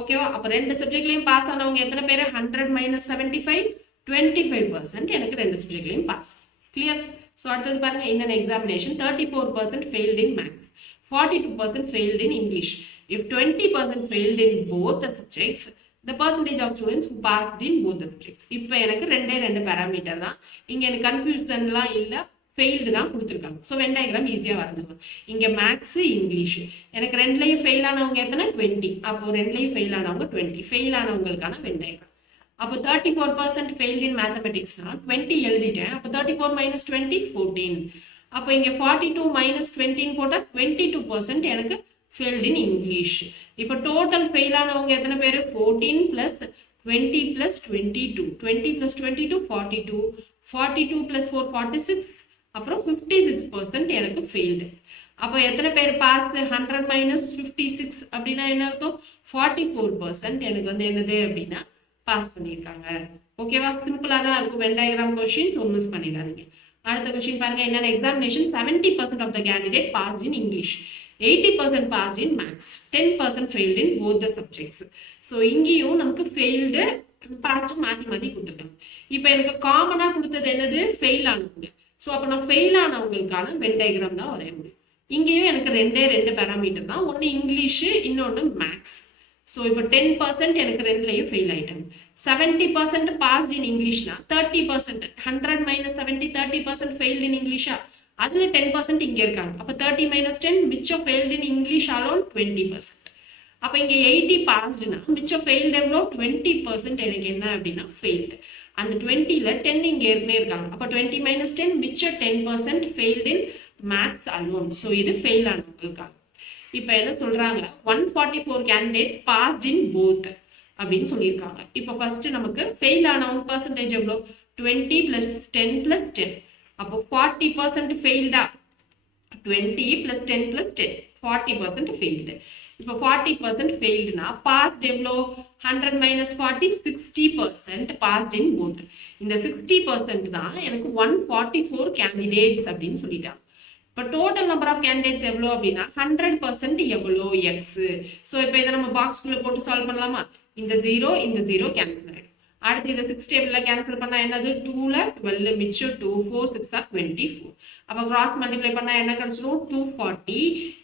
ஓகேவா. அப்போ ரெண்டு சப்ஜெக்ட்லையும் பாஸ் ஆனவங்க எத்தனை பேர், 100 - 75 25% எனக்கு ரெண்டு சப்ஜெக்ட்லையும் பாஸ். கிளியர். ஸோ அடுத்தது பாருங்க, in an examination 34% failed in maths, 42% failed in English. If 20% failed in both the subjects, the percentage of students who passed in both the subjects. இப்போ எனக்கு ரெண்டு பேராமீட்டர் தான். இங்க எனக்கு கன்ஃபியூஷன்லாம் இல்ல, ஃபெயில்டு தான் கொடுத்துருக்காங்க. ஸோ வென் டயக்ராம் ஈஸியாக வரைஞ்சிடலாம். இங்கே மேக்ஸ் இங்கிலீஷ் எனக்கு ரெண்டுலையும் ஃபெயில் ஆனவங்க எத்தனை, 20. அப்போ ரெண்டுலையும் ஃபெயில் ஆனவங்க 20. ஃபெயில் ஆனவங்களுக்கான வென் டயக்ராம். அப்போ 34% ஃபெயில்டு இன் மேத்தமெட்டிக்ஸ்னா 20 எழுதிட்டேன். அப்போ 34 - 20 14. அப்போ இங்கே 42 - 20 போட்டால் 22% எனக்கு ஃபெயில்டு இன் இங்கிலீஷ். இப்போ டோட்டல் ஃபெயில் ஆனவங்க எத்தனை பேர், 14 + 20 + 22, 20 + 22 42, 42 + 4 46, அப்புறம் 56% எனக்கு ஃபெயில்டு. அப்போ எத்தனை பேர் பாஸ், 100 - 56 அப்படின்னா என்ன அர்த்தம், 44% எனக்கு வந்து என்னது அப்படின்னா பாஸ் பண்ணியிருக்காங்க. ஓகேவா. சிம்பிளாக தான் இருக்கும் வென் டயக்ராம் கொஸ்டின்ஸ், மிஸ் பண்ணிடாதீங்க. அடுத்த கொஸ்டின் பாருங்க, என்னென்ன examination 70% of the candidate passed in English, 80% passed in maths, 10% failed in both the subjects. So இங்கேயும் நமக்கு ஃபெயில்டு பாஸ்ட் மாற்றி மாற்றி கொடுத்துருக்காங்க. இப்போ எனக்கு காமனாக கொடுத்தது என்னது, ஃபெயில் ஆனவங்க. ஸோ அப்போ நான் ஃபெயில் ஆனவங்களுக்கான வென் டயக்ராம் தான் வரைய முடியும். இங்கேயும் எனக்கு ரெண்டு பேராமீட்டர் தான், ஒன்று இங்கிலீஷு, இன்னொன்று மேக்ஸ். ஸோ இப்போ 10% எனக்கு ரெண்டுலையும் ஃபெயில் ஆயிட்டாங்க. 70% பாஸ்ட் இன் இங்கிலீஷ்னா 30%, 100 - 70 30% ஃபெயில்டு இன் இங்கிலீஷா, அதுல 10% இங்க இருக்காங்க. அப்போ 30 - 10 மிச்சம் ஃபெயில்டு இன் இங்கிலீஷ் அலோன் 20%. அப்போ இங்க 80 பாஸ்டுனா மிச்சம் ஃபெயில்டு எவ்வளோ, 20% எனக்கு என்ன அப்படின்னா ஃபெயில்டு. அந்த 20ல 10 இங்க ஏற்கனவே இருக்காங்க. அப்போ 20 - 10 மிச்சம் 10% ஃபெயில்டு இன் மேத்ஸ் அலோன். ஸோ இது ஃபெயில் ஆனவங்களுக்காக. இப்போ என்ன சொல்றாங்க, 144 கேண்டிடேட்ஸ் பாஸ்ட் இன் போத் அப்படின்னு சொல்லியிருக்காங்க. இப்போ ஃபர்ஸ்ட் நமக்கு ஃபெயில் ஆனவங்க பர்சன்டேஜ் எவ்வளோ, 20 + 10 + 10. அப்போ 40% ஃபெயில்டா, 20 + 10 + 10 40% ஃபெயில்டு. இப்போ 40% ஃபெயில்டுனா பாஸ்ட் எவ்வளோ, 100 - 40 60% பாஸ்ட் இன் போத். இந்த 60% தான் எனக்கு 144 கேண்டிடேட்ஸ் அப்படின்னு சொல்லிட்டாங்க. இப்போ டோட்டல் நம்பர் ஆஃப் கேண்டிடேட்ஸ் எவ்வளோ அப்படின்னா 100% எவ்வளோ, எக்ஸ். ஸோ இப்போ இதை நம்ம பாக்ஸ்குள்ளே போட்டு சால்வ் பண்ணலாமா. இந்த 0 இந்த 0 கேன்சல் ஆகிடும். அடுத்து இதை 6 டேபிளில் கேன்சல் பண்ணால் என்னது, 2ல 12 மிச்சம் 2 4 6 24. அப்போ கிராஸ் மல்டிப்ளை பண்ணால் என்ன கிடைச்சிடும், 240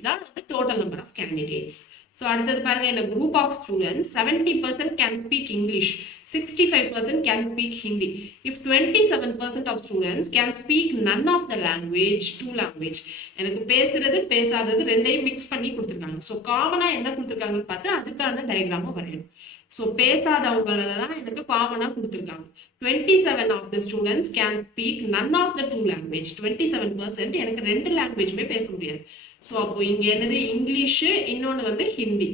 தான் வந்து total number of candidates. So அடுத்தது பாருங்க, இந்த group of students 70% can speak English, 65% can speak Hindi. If 27% of students can speak none of the language, two language. எனக்கு பேசுறது பேசாதது ரெண்டையும் மிக்ஸ் பண்ணி கொடுத்துருக்காங்க. ஸோ காமனாக என்ன கொடுத்துருக்காங்கன்னு பார்த்து அதுக்கான டயக்ராமும் வரையணும். ஸோ பேசாதவங்கள தான் எனக்கு காமனாக கொடுத்துருக்காங்க. 27 of the students can speak none of the two language. 27% எனக்கு ரெண்டு லாங்குவேஜுமே பேச முடியாது. ஸோ அப்போ இங்கே என்னது, இங்கிலீஷு, இன்னொன்று வந்து ஹிந்தி.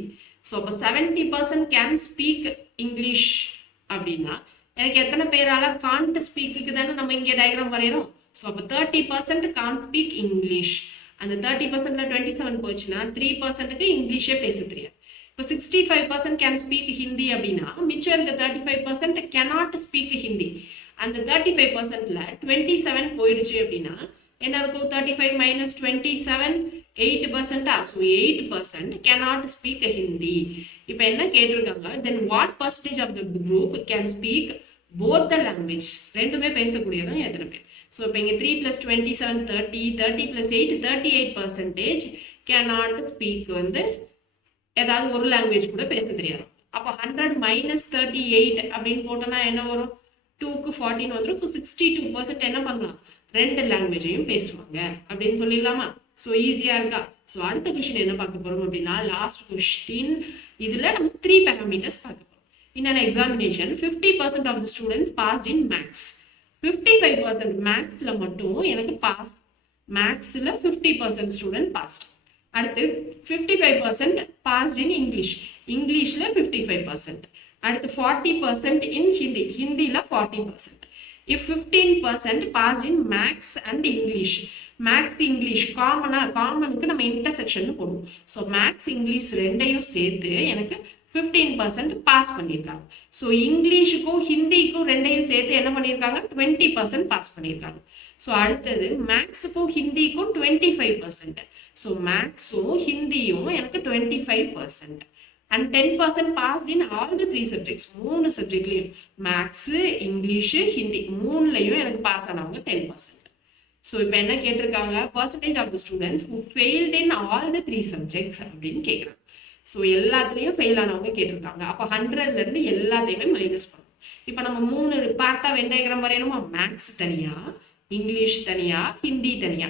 ஸோ அப்போ 70% கேன் ஸ்பீக் இங்கிலீஷ் அப்படின்னா எனக்கு எத்தனை பேரால காண்ட் ஸ்பீக்குக்கு தானே நம்ம இங்கே டயக்ராம் வரைகிறோம். ஸோ அப்போ 30% கான் ஸ்பீக் இங்கிலீஷ். அந்த 30%ல 27 போச்சுன்னா 3%க்கு இங்கிலீஷே பேச தெரியாது. இப்போ 65% கேன் ஸ்பீக் ஹிந்தி அப்படின்னா மிச்சம் இருக்க 35% கேனாட் ஸ்பீக் ஹிந்தி. அந்த 35%ல 27 போயிடுச்சு அப்படின்னா என்ன இருக்கும்? 35 minus 27 8%. So 8% cannot speak Hindi. இப்போ என்ன கேட்டிருக்காங்க? Then what percentage of the group can speak both the language? ரெண்டுமே பேசக்கூடியதும் எத்தனை பேர்? ஸோ இப்போ இங்கே 3 + 27 30, 30 + 8 38% cannot speak வந்து ஏதாவது ஒரு லாங்குவேஜ் கூட பேச தெரியாது. அப்போ 100 minus 38 அப்படின்னு போட்டோன்னா என்ன வரும்? 2க்கு 14 வந்துடும். ஸோ 62% என்ன பண்ணலாம்? ரெண்டு லாங்குவேஜையும் பேசுவாங்க அப்படின்னு சொல்லிடலாமா? ஸோ ஈஸியா இருக்கா? ஸோ அடுத்த கொஸ்டின் என்ன பார்க்க போறோம் அப்படின்னா லாஸ்ட் கொஸ்டின். இதுல நம்ம 3 parameters பார்க்க போறோம். In an examination 50% of the students passed in maths. 55% மேக்ஸ்ல மட்டும் எனக்கு பாஸ். மேக்ஸ்ல 50% ஸ்டூடெண்ட் பாஸ்ட். அடுத்து 55% பாஸ்ட் இன் இங்கிலீஷ். இங்கிலீஷ்ல 55%. அடுத்து 40% இன் ஹிந்தி. ஹிந்தில 40%. If 15% passed in maths and English. Maths English காமனுக்கு நம்ம இன்டர்செக்ஷன் போடுவோம். ஸோ மேக்ஸ் இங்கிலீஷ் ரெண்டையும் சேர்த்து எனக்கு 15% பாஸ் பண்ணியிருக்காங்க. ஸோ இங்கிலீஷுக்கும் ஹிந்திக்கும் ரெண்டையும் சேர்த்து என்ன பண்ணியிருக்காங்க? 20% பாஸ் பண்ணியிருக்காங்க. ஸோ அடுத்தது மேக்ஸுக்கும் ஹிந்திக்கும் 25%. ஸோ மேக்ஸும் ஹிந்தியும் எனக்கு 25%. And 10% passed in all the 3 subjects. 3 சப்ஜெக்ட்லையும் மேக்ஸு இங்கிலீஷு ஹிந்தி மூணுலையும் எனக்கு பாஸ் ஆனவங்க 10%. ஸோ இப்போ என்ன கேட்டிருக்காங்க? Percentage of the students who failed in all the 3 subjects அப்படின்னு கேட்குறாங்க. ஸோ எல்லாத்துலேயும் ஃபெயில் ஆனவங்க கேட்டிருக்காங்க. அப்போ 100லேருந்து எல்லாத்தையுமே மைனஸ் பண்ணணும். இப்போ நம்ம 3 பார்ட்டாக வென் டயக்ராம் வரையணுமா? மேக்ஸ் தனியா, இங்கிலீஷ் தனியா, ஹிந்தி தனியா.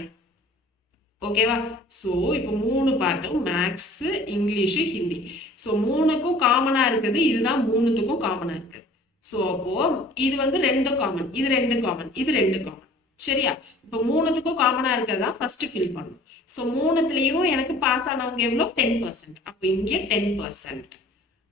ஓகேவா? ஸோ இப்போ 3 பார்ட்டும் மேக்ஸு இங்கிலீஷு ஹிந்தி. ஸோ 3க்கும் காமனாக இருக்குது. இதுதான் 3த்துக்கும் காமனாக இருக்குது. ஸோ அப்போ இது வந்து 2 காமன், இது 2 காமன், இது 2 காமன். சரியா? இப்போ 3த்துக்கும் காமனாக இருக்கிறதா ஃபர்ஸ்ட் ஃபில் பண்ணணும். ஸோ 3த்துலேயும் எனக்கு பாஸ் ஆனவங்க எவ்வளோ? 10%. அப்போ இங்கே 10%.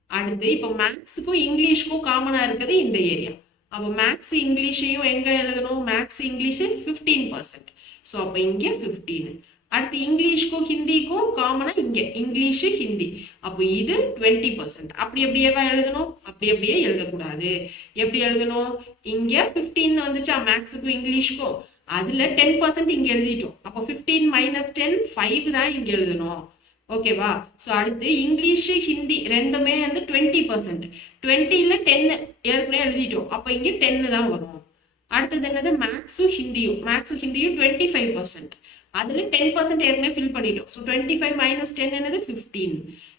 அடுத்து இப்போ மேக்ஸுக்கும் இங்கிலீஷுக்கும் காமனாக இருக்குது இந்த ஏரியா. அப்போ மேக்ஸ் இங்கிலீஷையும் எங்கே எழுதணும்? Maths English 15%. ஸோ அப்போ இங்கே 15. அடுத்து இங்கிலீஷ்க்கும் ஹிந்திக்கும் காமனா இங்கே இங்கிலீஷு ஹிந்தி. அப்போ இது 20%. அப்படி அப்படியேவா எழுதணும்? அப்படி அப்படியே எழுதக்கூடாது. எப்படி எழுதணும்? இங்கே 15 வந்துச்சா மேக்ஸுக்கும் இங்கிலீஷ்க்கும், அதுல 10% இங்க எழுதிட்டோம். அப்போ 15 - 10 5 தான் இங்க எழுதணும். ஓகேவா? ஸோ அடுத்து இங்கிலீஷு ஹிந்தி ரெண்டுமே வந்து 20%. 20ல 10 ஏற்கனவே எழுதிட்டோம். அப்போ இங்கே 10 தான் வரும். அடுத்தது என்னது? மேக்ஸும் ஹிந்தியும் 25%. அதுல 10% ஏற்கனவே ஃபில் பண்ணிட்டோம். ஸோ 25 - 10 என்னது? 15.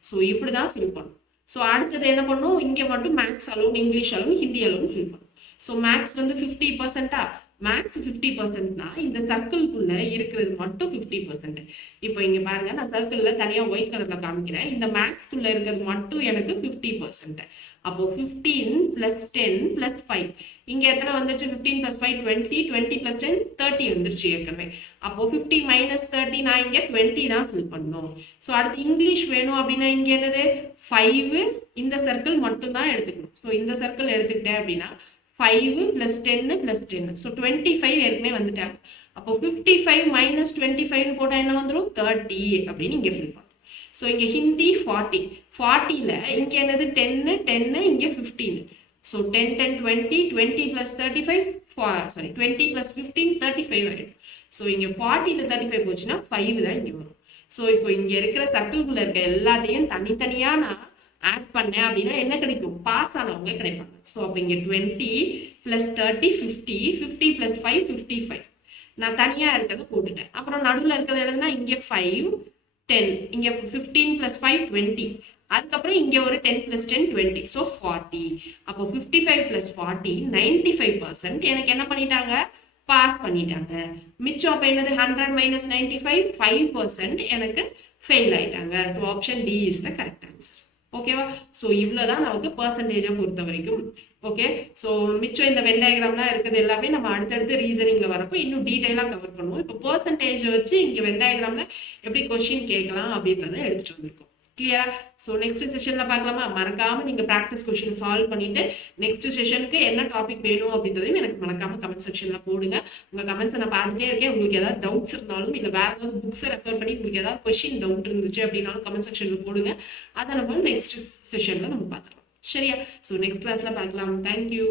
ஸோ இப்படிதான் ஃபில் பண்ணும். ஸோ அடுத்தது என்ன பண்ணும்? இங்க மட்டும் maths alone, English alone, Hindi alone fill பண்ணும். ஸோ மேக்ஸ் வந்து 50%. மேக்ஸ் 50%னா இந்த சர்க்கிள்குள்ள இருக்கிறது மட்டும் 50%. இப்போ இங்க பாருங்க, நான் சர்க்கிள்ல தனியா ஒயிட் கலர்ல காமிக்கிறேன். இந்த மேக்ஸ்குள்ள இருக்கிறது மட்டும் எனக்கு 50%. அப்போ 15 + 10 + 5. இங்க எத்தனை வந்துருச்சு? 15 + 5 20, 20 + 10 30 வந்துருச்சு ஏற்கனவே. அப்போ 50 - 30 நான் இங்க 20 தான் ஃபில் பண்ணணும். ஸோ அடுத்து இங்கிலீஷ் வேணும் அப்படின்னா இங்க என்னது? 5 இந்த சர்க்கிள் மட்டும் தான் எடுத்துக்கணும். ஸோ இந்த சர்க்கிள் எடுத்துக்கிட்டேன் அப்படின்னா 5 + 10 + 10. ஸோ 25 ஏற்கனவே வந்துட்டாங்க. அப்போ 55 - 25 போட்டா என்ன வந்துடும்? 30 அப்படின்னு இங்க ஃபில் பண்ணும். ஸோ இங்க ஹிந்தி 40. 40ல இங்க என்னது? 10 10 இங்க 15. ஸோ 10 10 20 20 + 35 20 + 15 35 ஆயிடும். ஸோ இங்க 40ல 35 போச்சுன்னா 5 தான் இங்க வரும். ஸோ இப்போ இங்க இருக்கிற சர்க்கிள்குள்ள இருக்க எல்லாத்தையும் தனித்தனியா நான் ஆட் பண்ணேன் அப்படின்னா என்ன கிடைக்கும்? பாஸ் ஆனவங்க கிடைப்பாங்க. ஸோ அப்போ இங்கே 20 + 30 50, 50 + 5 55. நான் தனியாக இருக்கிறத போட்டுட்டேன். அப்புறம் நடுவில் இருக்கிறத எழுதுனா இங்கே 5 10, இங்கே 15 + 5 20. அதுக்கப்புறம் இங்கே ஒரு 10 + 10 20. ஸோ 40. அப்போ 55 + 40 95% எனக்கு என்ன பண்ணிட்டாங்க? பாஸ் பண்ணிட்டாங்க. மிச்சம் அப்போ என்னது? 100 - 95 5% எனக்கு ஃபெயில் ஆயிட்டாங்க. So option D is the correct answer. ஓகேவா? ஸோ இவ்வளோதான் நமக்கு பர்சன்டேஜை பொறுத்த வரைக்கும். ஓகே, ஸோ மிச்சம் இந்த வென் டயக்ராம்லாம் இருக்குது எல்லாமே நம்ம அடுத்தடுத்து ரீசனிங்ல வரப்போ இன்னும் டீட்டெயிலாக கவர் பண்ணுவோம். இப்போ பர்சன்டேஜை வச்சு இங்கே வென் டயக்ராம்ல எப்படி கொஸ்டின் கேட்கலாம் அப்படின்றத எடுத்துட்டு வந்திருக்கோம். கிளியரா? ஸோ நெக்ஸ்ட் செஷன்ல பார்க்கலாமா? மறக்காம நீங்க பிராக்டிஸ் கொஸ்டின் சால்வ் பண்ணிட்டு நெக்ஸ்ட் செஷனுக்கு என்ன டாபிக் வேணும் அப்படின்றதையும் எனக்கு மறக்காம கமெண்ட் செக்ஷன்ல போடுங்க. உங்க கமெண்ட்ஸை நான் பார்த்துட்டே இருக்கேன். உங்களுக்கு ஏதாவது டவுட்ஸ் இருந்தாலும் இல்ல வேற ஏதாவது புக்ஸை ரெஃபர் பண்ணி உங்களுக்கு ஏதாவது கொஸ்டின் டவுட் இருந்துச்சு அப்படின்னாலும் கமெண்ட் செக்ஷன்ல போடுங்க. அதை நம்ம நெக்ஸ்ட் செஷன்ல நம்ம பார்த்துக்கலாம். சரியா? ஸோ நெக்ஸ்ட் கிளாஸ்ல பார்க்கலாம். தேங்க்யூ.